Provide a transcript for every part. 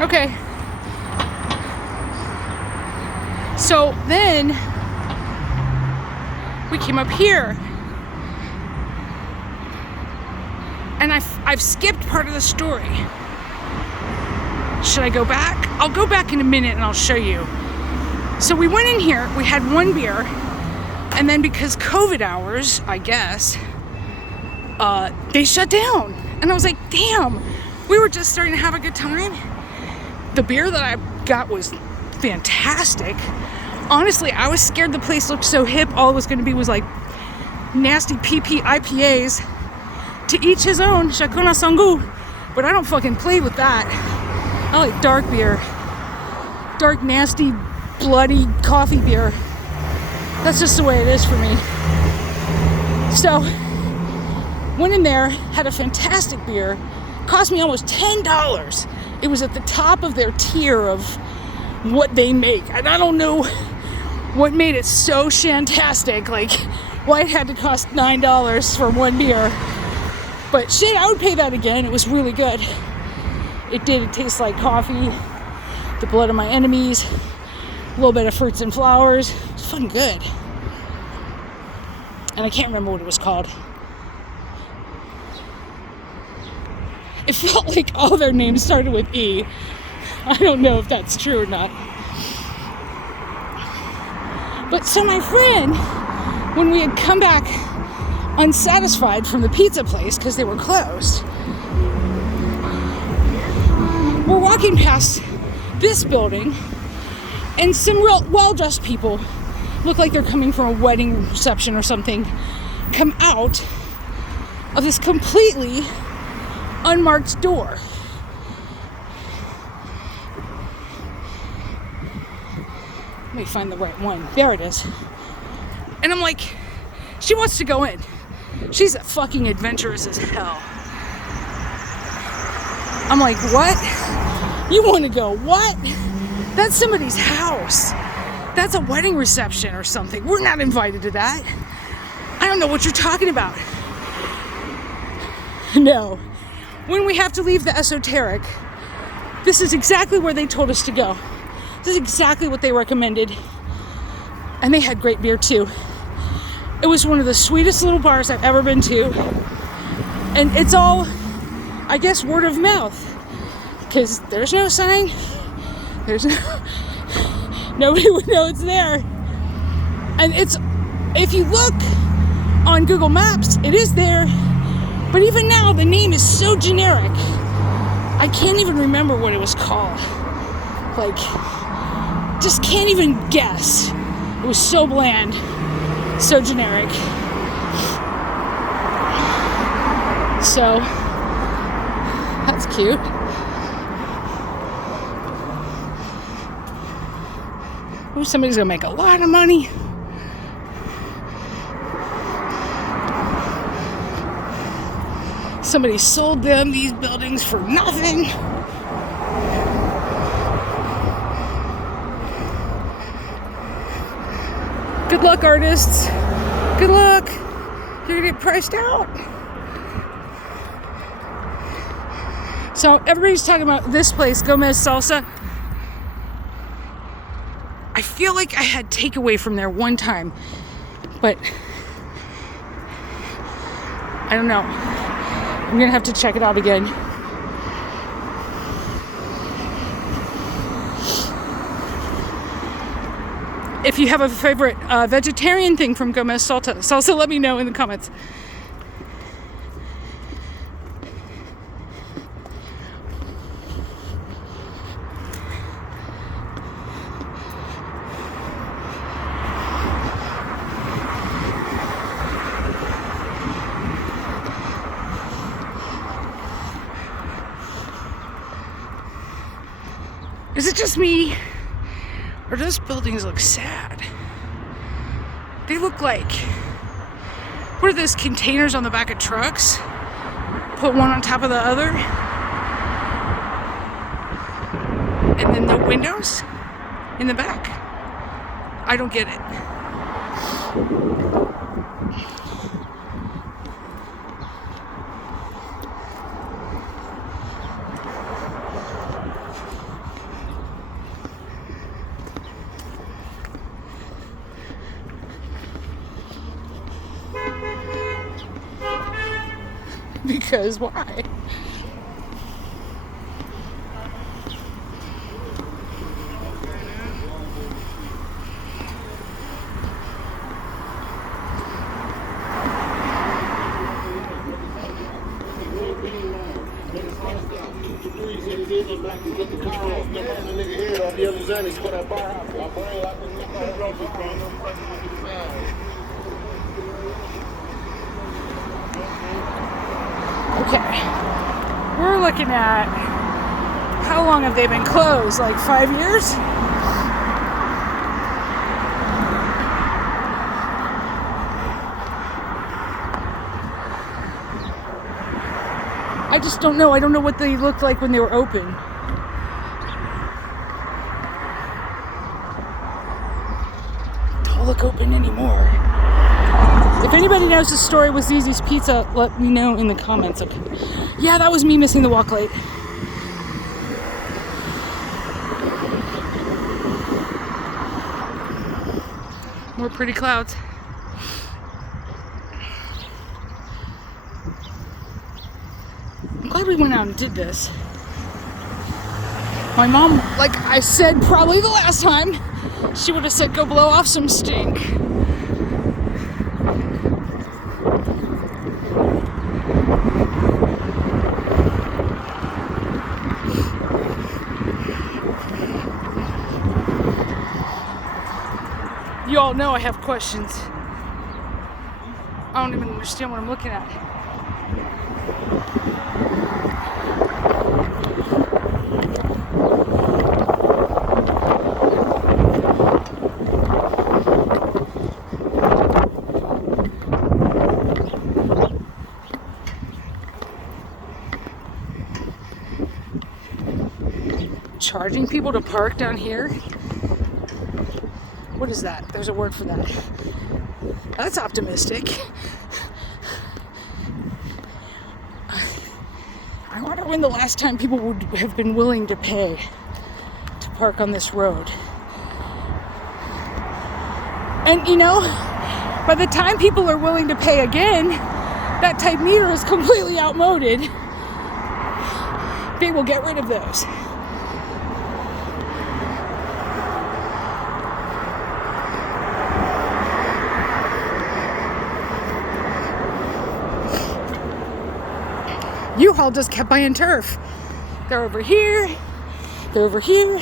Okay. So then we came up here. And I've skipped part of the story. Should I go back? I'll go back in a minute and I'll show you. So we went in here, we had one beer, and then because COVID hours, I guess, they shut down. And I was like, damn, we were just starting to have a good time. The beer that I got was fantastic. Honestly, I was scared the place looked so hip. All it was going to be was like nasty PP IPAs. To each his own, Chacun a son goût. But I don't fucking play with that. I like dark beer. Dark, nasty, bloody coffee beer. That's just the way it is for me. So, went in there, had a fantastic beer. Cost me almost $10. It was at the top of their tier of what they make. And I don't know what made it so shantastic. Like, why it had to cost $9 for one beer. But shit, I would pay that again. It was really good. It did. It tastes like coffee, the blood of my enemies, a little bit of fruits and flowers. It's fucking good. And I can't remember what it was called. It felt like all their names started with E. I don't know if that's true or not. But so my friend, when we had come back unsatisfied from the pizza place because they were closed, we're walking past this building and some real well-dressed people, look like they're coming from a wedding reception or something, come out of this completely unmarked door. Let me find the right one. There it is. And I'm like, she wants to go in. She's fucking adventurous as hell. I'm like, what? You want to go? What? That's somebody's house. That's a wedding reception or something. We're not invited to that. I don't know what you're talking about. No. When we have to leave the esoteric, this is exactly where they told us to go. This is exactly what they recommended. And they had great beer too. It was one of the sweetest little bars I've ever been to. And it's all, I guess, word of mouth. Because there's no sign. There's no... Nobody would know it's there. And it's... If you look on Google Maps, it is there. But even now, the name is so generic. I can't even remember what it was called. Like, just can't even guess. It was so bland. So generic. So, that's cute. Ooh, somebody's gonna make a lot of money. Somebody sold them these buildings for nothing. Good luck, artists. Good luck. You're gonna get priced out. So everybody's talking about this place, Gomez Salsa. I feel like I had takeaway from there one time, but I don't know. I'm gonna have to check it out again. If you have a favorite vegetarian thing from Gomez Salsa, let me know in the comments. Is it just me? Or do those buildings look sad? They look like... What are those containers on the back of trucks? Put one on top of the other? And then the windows in the back? I don't get it. because why? Okay, we're looking at how long have they been closed? Like 5 years? I just don't know. I don't know what they looked like when they were open. Don't look open anymore. If anybody knows the story with Zzz's Pizza, let me know in the comments. Okay. Yeah, that was me missing the walk light. More pretty clouds. I'm glad we went out and did this. My mom, like I said probably the last time, she would have said go blow off some stink. You all know I have questions. I don't even understand what I'm looking at. Charging people to park down here? What is that? There's a word for that. That's optimistic. I wonder when the last time people would have been willing to pay to park on this road. And you know, by the time people are willing to pay again, that type meter is completely outmoded. They will get rid of those. U-Haul just kept buying turf. They're over here. They're over here.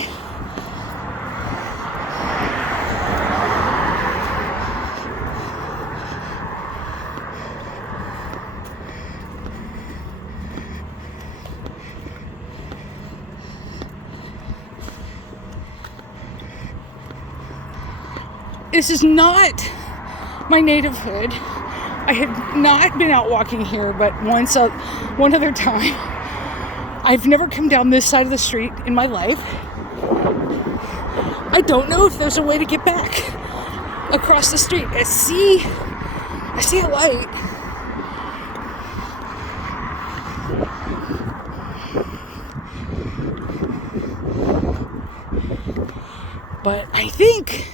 This is not my nativehood. I have not been out walking here, but one other time. I've never come down this side of the street in my life. I don't know if there's a way to get back across the street. I see a light. But I think,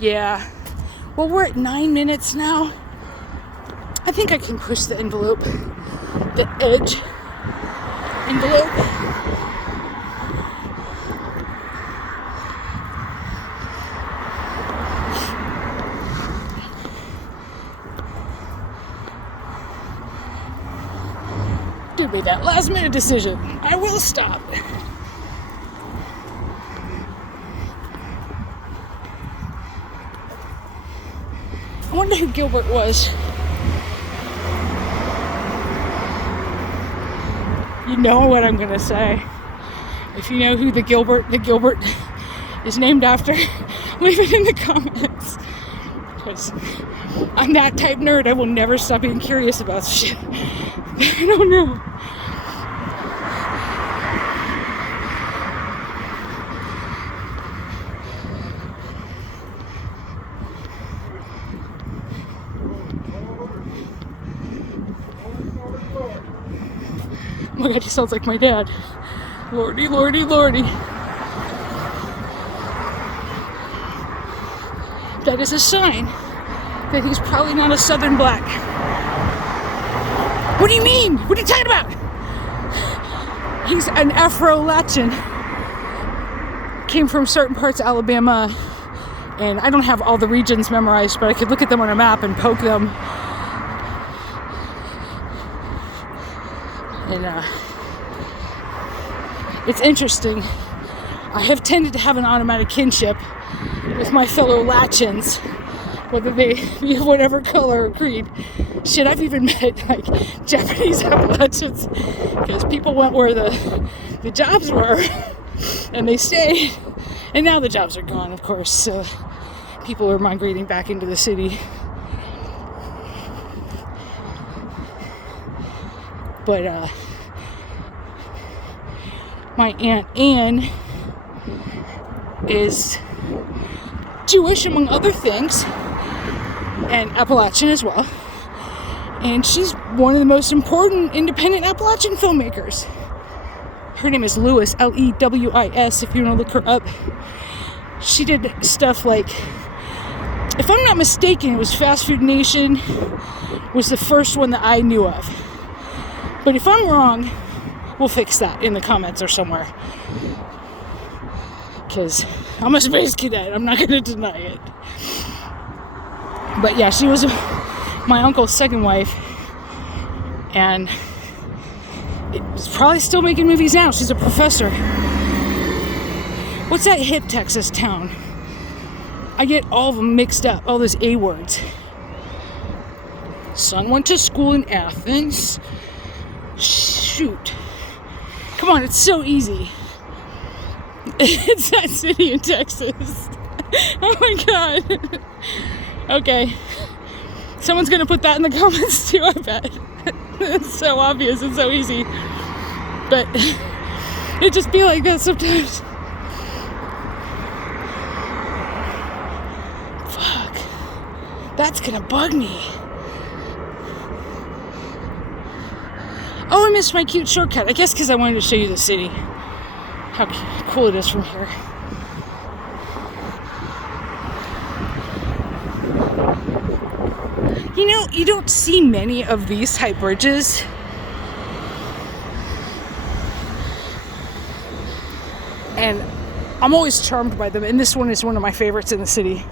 yeah. Well, we're at 9 minutes now. I think I can push the envelope, the edge envelope. Dude made that last minute decision. I will stop. I wonder who Gilbert was. You know what I'm gonna say. If you know who the Gilbert is named after, leave it in the comments. Because I'm that type nerd, I will never stop being curious about shit. I don't know. Oh my god, he sounds like my dad. Lordy, lordy, lordy. That is a sign that he's probably not a Southern black. What do you mean? What are you talking about? He's an Afro-Latin. Came from certain parts of Alabama, and I don't have all the regions memorized, but I could look at them on a map and poke them. And it's interesting. I have tended to have an automatic kinship with my fellow Latins, whether they be of whatever color or creed. Shit, I've even met like Japanese Appalachians, because people went where the jobs were and they stayed, and now the jobs are gone, of course, so people are migrating back into the city. But my Aunt Anne is Jewish, among other things, and Appalachian as well. And she's one of the most important independent Appalachian filmmakers. Her name is Lewis, Lewis, if you want to look her up. She did stuff like, if I'm not mistaken, it was Fast Food Nation was the first one that I knew of. But if I'm wrong, we'll fix that in the comments or somewhere. Because I'm a space cadet, I'm not going to deny it. But yeah, she was my uncle's second wife, and is probably still making movies now. She's a professor. What's that hip Texas town? I get all of them mixed up, all those A words. Son went to school in Athens. Shoot. Come on, it's so easy. It's that city in Texas. Oh my god. Okay. Someone's gonna put that in the comments too, I bet. It's so obvious and so easy. But it just be like that sometimes. Fuck. That's gonna bug me. Oh, I missed my cute shortcut. I guess because I wanted to show you the city. How cool it is from here. You know, you don't see many of these type bridges. And I'm always charmed by them. And this one is one of my favorites in the city.